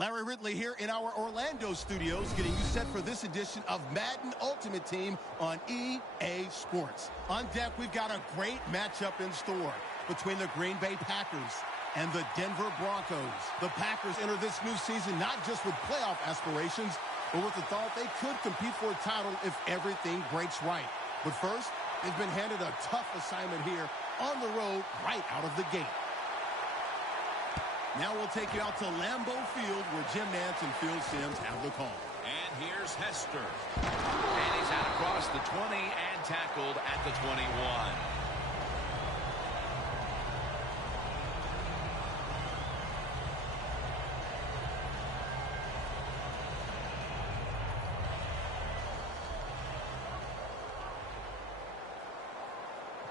Larry Ridley here in our Orlando studios, getting you set for this edition of Madden Ultimate Team on EA Sports. On deck, we've got a great matchup in store between the Green Bay Packers and the Denver Broncos. The Packers enter this new season not just with playoff aspirations, but with the thought they could compete for a title if everything breaks right. But first, they've been handed a tough assignment here on the road right out of the gate. Now we'll take you out to Lambeau Field where Jim Nantz and Phil Simms have the call. And here's Hester. And he's out across the 20 and tackled at the 21.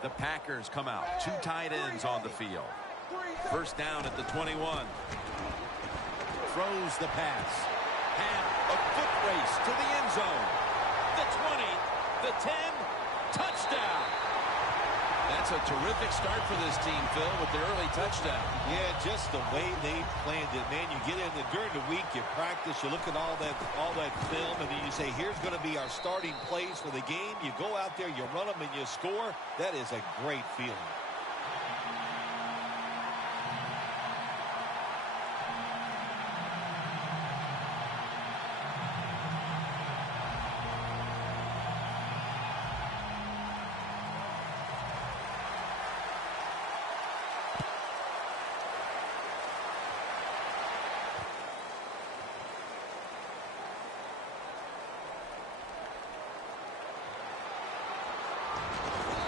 The Packers come out. Two tight ends on the field. First down at the 21. Throws the pass. And a foot race to the end zone. The 20, the 10, touchdown. That's a terrific start for this team, Phil, with the early touchdown. Yeah, just the way they planned it, man. You get in there during the week, you practice, you look at all that film, and then you say, here's going to be our starting plays for the game. You go out there, you run them, and you score. That is a great feeling.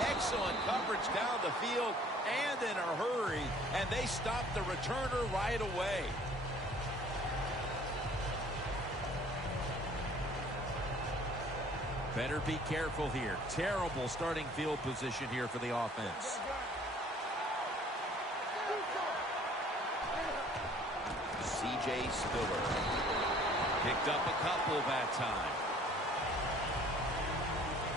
Excellent coverage down the field and in a hurry, and they stop the returner right away. Better be careful here. Terrible starting field position here for the offense. C.J. Spiller picked up a couple that time.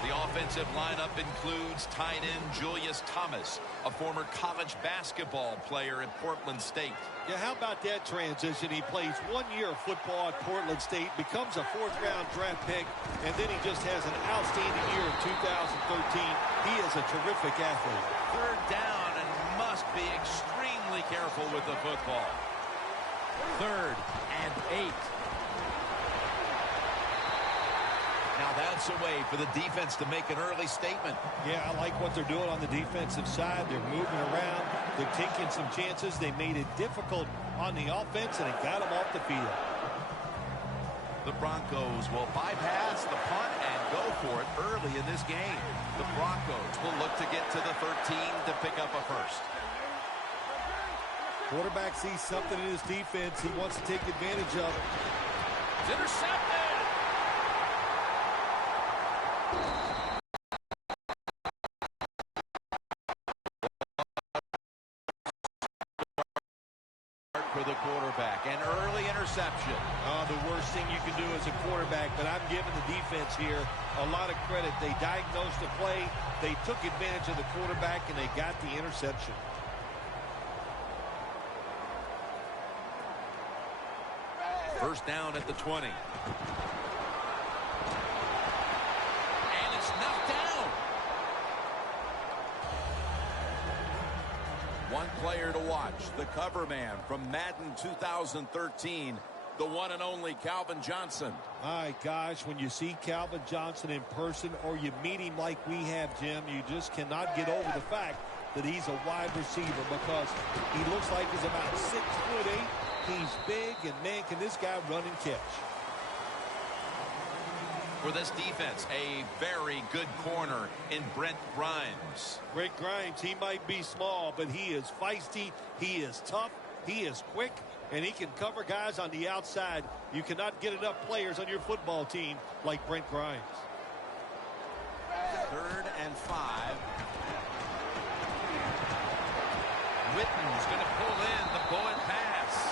The offensive lineup includes tight end Julius Thomas, a former college basketball player at Portland State. Yeah, how about that transition? He plays 1 year of football at Portland State, becomes a fourth-round draft pick, and then he just has an outstanding year in 2013. He is a terrific athlete. Third down and must be extremely careful with the football. 3rd and 8. Now that's a way for the defense to make an early statement. Yeah, I like what they're doing on the defensive side. They're moving around. They're taking some chances. They made it difficult on the offense, and it got them off the field. The Broncos will bypass the punt and go for it early in this game. The Broncos will look to get to the 13 to pick up a first. Quarterback sees something in his defense he wants to take advantage of. It's intercepted. For the quarterback, an early interception. The worst thing you can do as a quarterback, but I'm giving the defense here a lot of credit. They diagnosed the play, they took advantage of the quarterback, and they got the interception. First down at the 20. And it's knocked down. One player to watch, the cover man from Madden 2013, the one and only Calvin Johnson. My gosh, when you see Calvin Johnson in person or you meet him like we have, Jim, you just cannot get over the fact that he's a wide receiver because he looks like he's about 6'8". He's big, and man, can this guy run and catch. For this defense, a very good corner in Brent Grimes. Brent Grimes, he might be small, but he is feisty, he is tough, he is quick, and he can cover guys on the outside. You cannot get enough players on your football team like Brent Grimes. 3rd and 5. Witten's going to pull in the bullet pass.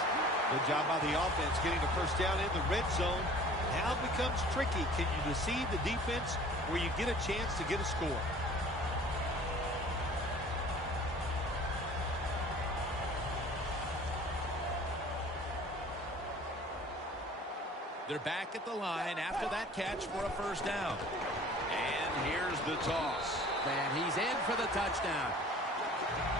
Good job by the offense getting the first down in the red zone. Now it becomes tricky. Can you deceive the defense where you get a chance to get a score? They're back at the line after that catch for a first down. And here's the toss. And he's in for the touchdown.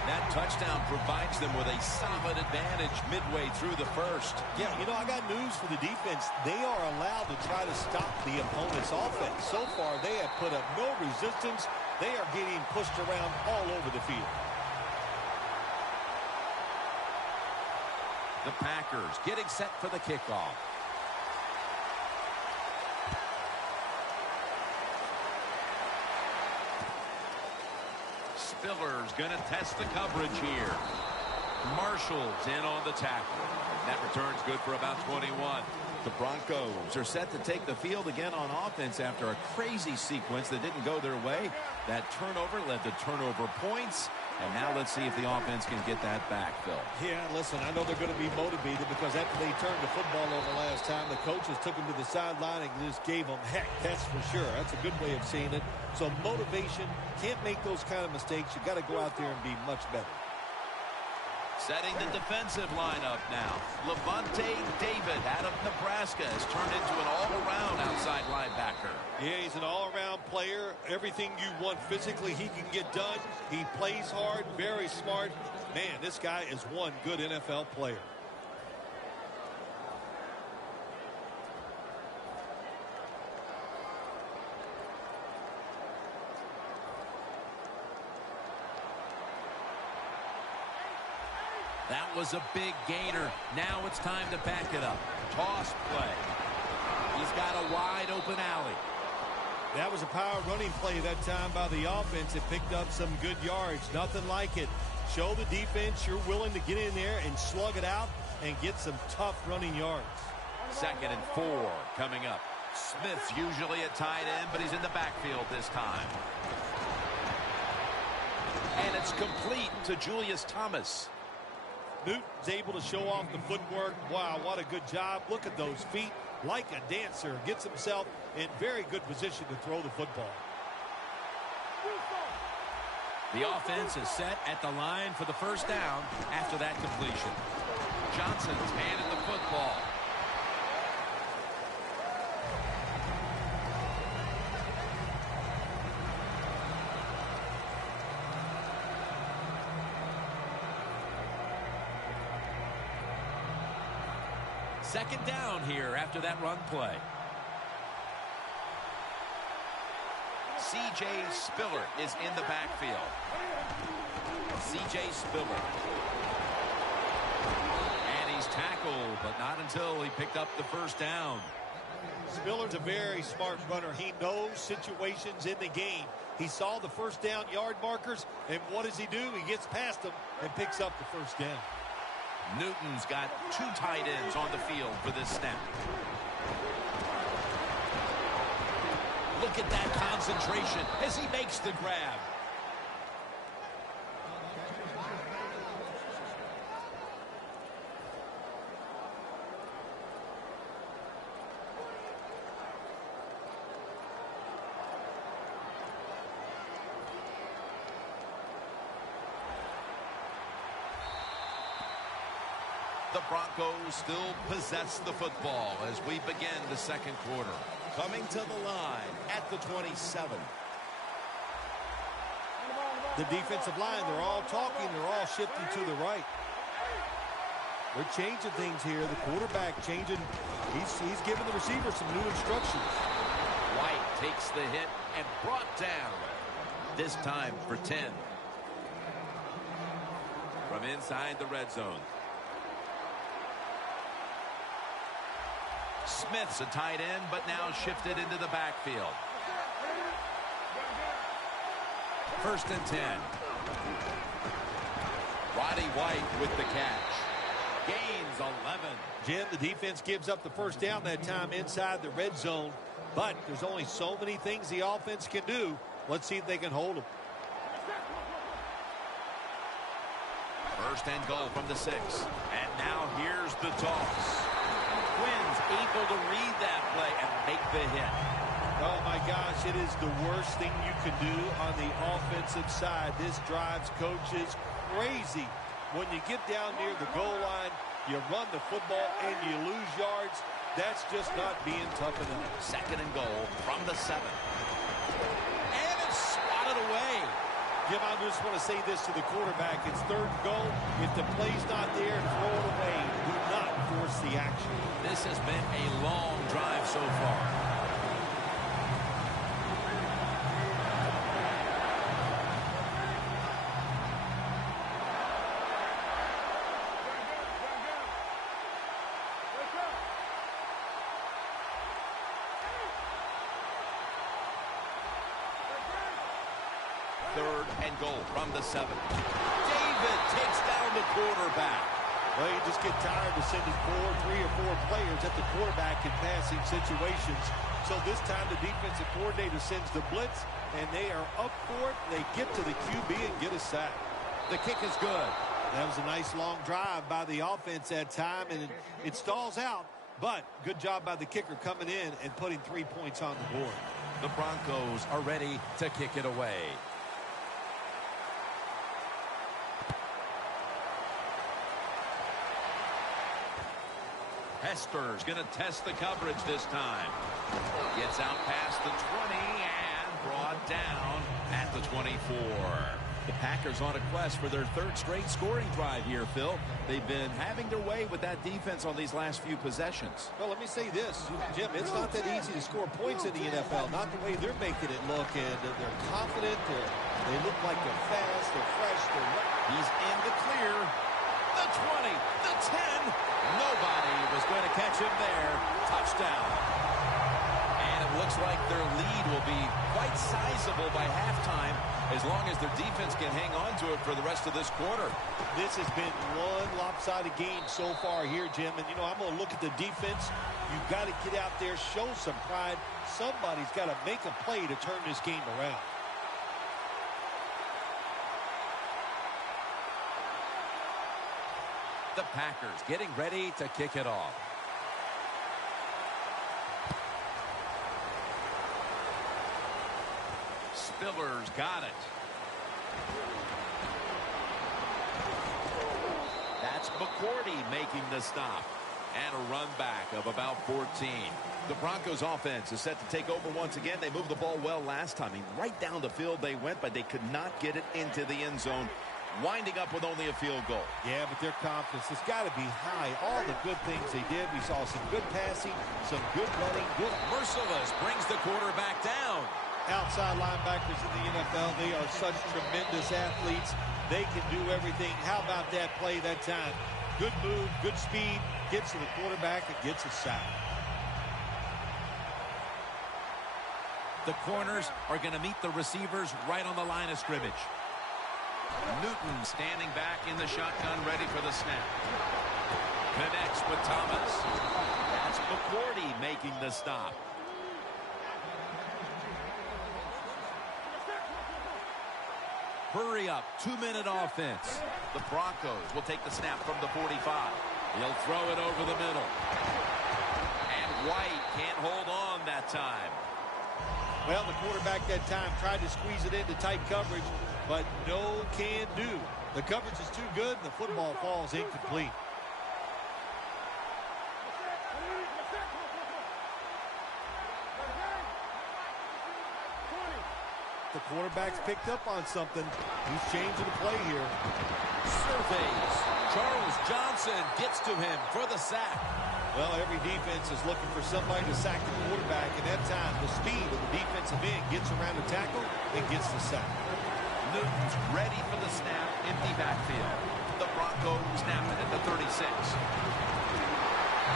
That touchdown provides them with a solid advantage midway through the first. Yeah, you know, I got news for the defense. They are allowed to try to stop the opponent's offense. So far, they have put up no resistance. They are getting pushed around all over the field. The Packers getting set for the kickoff. Spiller's going to test the coverage here. Marshall's in on the tackle. That return's good for about 21. The Broncos are set to take the field again on offense after a crazy sequence that didn't go their way. That turnover led to turnover points. And now let's see if the offense can get that back, Phil. Yeah, listen, I know they're going to be motivated because after they turned the football over last time, the coaches took them to the sideline and just gave them heck. That's for sure. That's a good way of seeing it. So motivation, can't make those kind of mistakes. You got to go out there and be much better. Setting the defensive lineup now. Levante David out of Nebraska has turned into an all-around outside linebacker. Yeah, he's an all-around player. Everything you want physically, he can get done. He plays hard, very smart. Man, this guy is one good NFL player. That was a big gainer. Now it's time to back it up. Toss play. He's got a wide open alley. That was a power running play that time by the offense. It picked up some good yards. Nothing like it. Show the defense you're willing to get in there and slug it out and get some tough running yards. 2nd and 4 coming up. Smith's usually at tight end, but he's in the backfield this time. And it's complete to Julius Thomas. Newton's able to show off the footwork. Wow, what a good job. Look at those feet. Like a dancer. Gets himself in very good position to throw the football. The offense is set at the line for the first down after that completion. Johnson's handed the football. Second down here after that run play. C.J. Spiller is in the backfield. C.J. Spiller. And he's tackled, but not until he picked up the first down. Spiller's a very smart runner. He knows situations in the game. He saw the first down yard markers, and what does he do? He gets past them and picks up the first down. Newton's got 2 tight ends on the field for this snap. Look at that concentration as he makes the grab. The Broncos still possess the football as we begin the second quarter. Coming to the line at the 27. The defensive line, they're all talking. They're all shifting to the right. They're changing things here. The quarterback changing. He's giving the receiver some new instructions. White takes the hit and brought down. This time for 10. From inside the red zone. Smith's a tight end, but now shifted into the backfield. 1st and 10. Roddy White with the catch. Gains 11. Jim, the defense gives up the first down that time inside the red zone, but there's only so many things the offense can do. Let's see if they can hold them. 1st and goal from the 6. And now here's the toss. Quinn's able to read that play and make the hit. Oh, my gosh, it is the worst thing you can do on the offensive side. This drives coaches crazy. When you get down near the goal line, you run the football and you lose yards. That's just not being tough enough. 2nd and goal from the 7. And it's swatted away. Jim, I just want to say this to the quarterback. It's 3rd and goal. If the play's not there, throw it away. Do not force the action. This has been a long drive so far. Third and goal from the 7. David takes down the quarterback. Well, you just get tired of sending 3 or 4 players at the quarterback in passing situations. So this time the defensive coordinator sends the blitz, and they are up for it. They get to the QB and get a sack. The kick is good. That was a nice long drive by the offense that time, and it stalls out. But good job by the kicker coming in and putting 3 points on the board. The Broncos are ready to kick it away. Hester's going to test the coverage this time. Gets out past the 20 and brought down at the 24. The Packers on a quest for their 3rd straight scoring drive here, Phil. They've been having their way with that defense on these last few possessions. Well, let me say this, Jim, it's not that easy to score points in the NFL, not the way they're making it look, and they're confident, they look like they're fast, they're fresh, He's in the clear. The 20, the 10. Nobody was going to catch him there. Touchdown. And it looks like their lead will be quite sizable by halftime as long as their defense can hang on to it for the rest of this quarter. This has been one lopsided game so far here, Jim. And, I'm going to look at the defense. You've got to get out there, show some pride. Somebody's got to make a play to turn this game around. The Packers getting ready to kick it off. Spiller's got it. That's McCourty making the stop. And a run back of about 14. The Broncos offense is set to take over once again. They moved the ball well last time. Right down the field they went, but they could not get it into the end zone. Winding up with only a field goal. Yeah, but their confidence has got to be high. All the good things they did. We saw some good passing, some good running. Good. Merciless brings the quarterback down. Outside linebackers in the NFL, they are such tremendous athletes. They can do everything. How about that play that time? Good move, good speed, gets to the quarterback and gets a sack. The corners are going to meet the receivers right on the line of scrimmage. Newton standing back in the shotgun, ready for the snap. Connects with Thomas. That's McCourty making the stop. Hurry up, 2-minute offense. The Broncos will take the snap from the 45. He'll throw it over the middle. And White can't hold on that time. Well, the quarterback that time tried to squeeze it into tight coverage, but no can do. The coverage is too good, and the football falls incomplete. The quarterback's picked up on something. He's changing the play here. Surveys. Charles Johnson gets to him for the sack. Well, every defense is looking for somebody to sack the quarterback, and that time the speed of the defensive end gets around the tackle and gets the sack. Newton's ready for the snap, empty backfield. The Broncos snap it at the 36.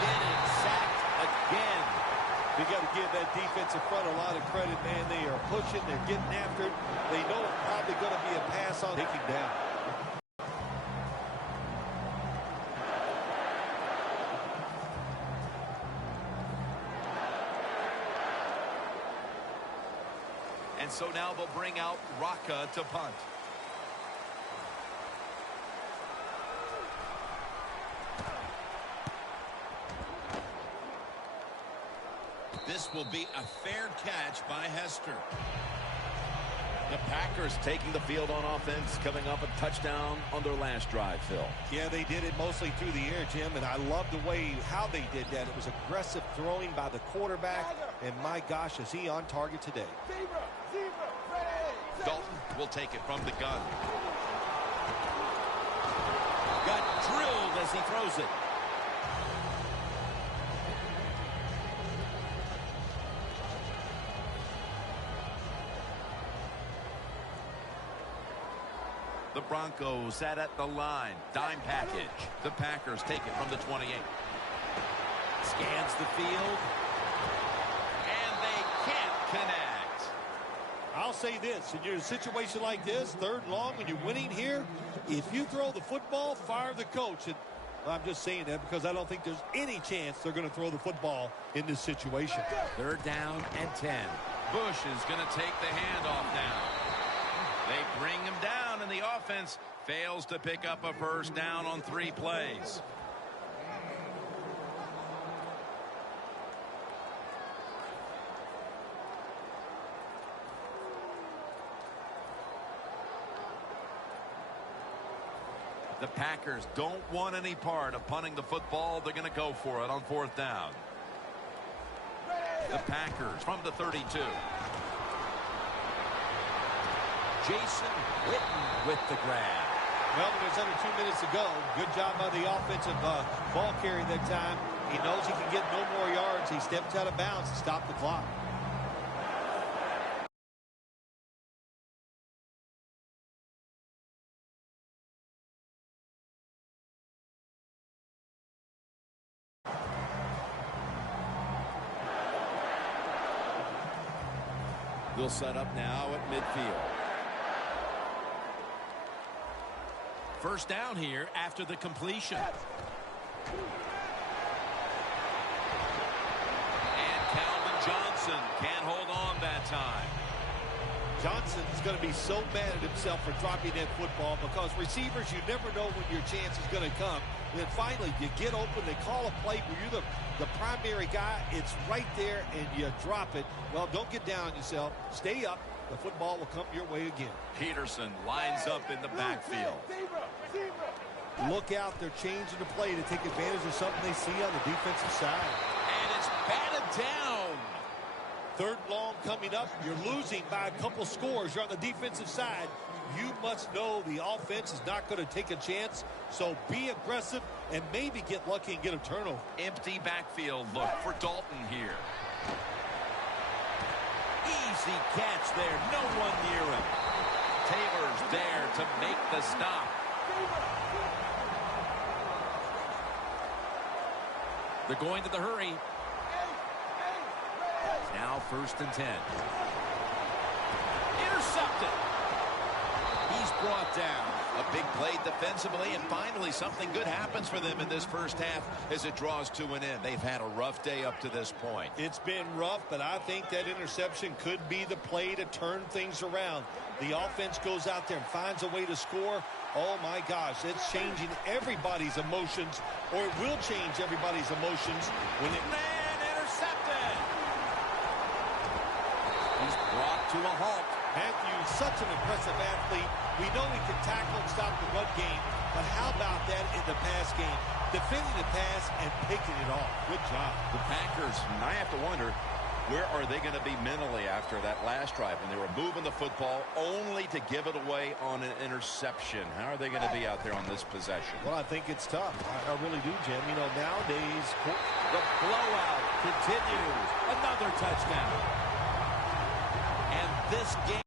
Getting sacked again. We got to give that defensive front a lot of credit, man. They are pushing, they're getting after it. They know it's probably going to be a pass on taking down. And so now they'll bring out Rocca to punt. This will be a fair catch by Hester. The Packers taking the field on offense, coming up a touchdown on their last drive, Phil. Yeah, they did it mostly through the air, Jim, and I love the way how they did that. It was aggressive throwing by the quarterback, and my gosh, is he on target today. Dalton will take it from the gun. Got drilled as he throws it. The Broncos sat at the line. Dime package. The Packers take it from the 28. Scans the field. And they can't connect. I'll say this, in your situation like this, 3rd and long, when you're winning here, if you throw the football, fire the coach. And I'm just saying that because I don't think there's any chance they're going to throw the football in this situation. 3rd down and 10. Bush is going to take the handoff now. They bring him down, and the offense fails to pick up a 1st down on 3 plays. The Packers don't want any part of punting the football. They're going to go for it on 4th down. The Packers from the 32. Jason Witten with the grab. Well, there's under 2 minutes to go. Good job by the offensive ball carrier that time. He knows he can get no more yards. He steps out of bounds to stop the clock. They'll set up now at midfield. 1st down here after the completion. And Calvin Johnson can't hold on that time. Johnson's going to be so mad at himself for dropping that football because receivers, you never know when your chance is going to come. And then finally, you get open, they call a play where you're the primary guy. It's right there, and you drop it. Well, don't get down on yourself. Stay up. The football will come your way again. Peterson lines up in the backfield. Look out. They're changing the play to take advantage of something they see on the defensive side. And it's batted down. 3rd long coming up. You're losing by a couple scores. You're on the defensive side. You must know the offense is not going to take a chance. So be aggressive and maybe get lucky and get a turnover. Empty backfield look for Dalton here. Easy catch there. No one near him. Taylor's there to make the stop. They're going to the hurry. Now 1st and 10. Intercepted. He's brought down. A big play defensively, and finally something good happens for them in this 1st half as it draws to an end. They've had a rough day up to this point. It's been rough, but I think that interception could be the play to turn things around. The offense goes out there and finds a way to score. Oh, my gosh, it's changing everybody's emotions, or it will change everybody's emotions when it... Man, intercepted! He's brought to a halt. Matthew's such an impressive athlete. We know he can tackle and stop the run game, but how about that in the pass game? Defending the pass and picking it off. Good job. The Packers, I have to wonder, where are they going to be mentally after that last drive when they were moving the football only to give it away on an interception? How are they going to be out there on this possession? Well, I think it's tough. I really do, Jim. You know, nowadays... The blowout continues. Another touchdown. And this game...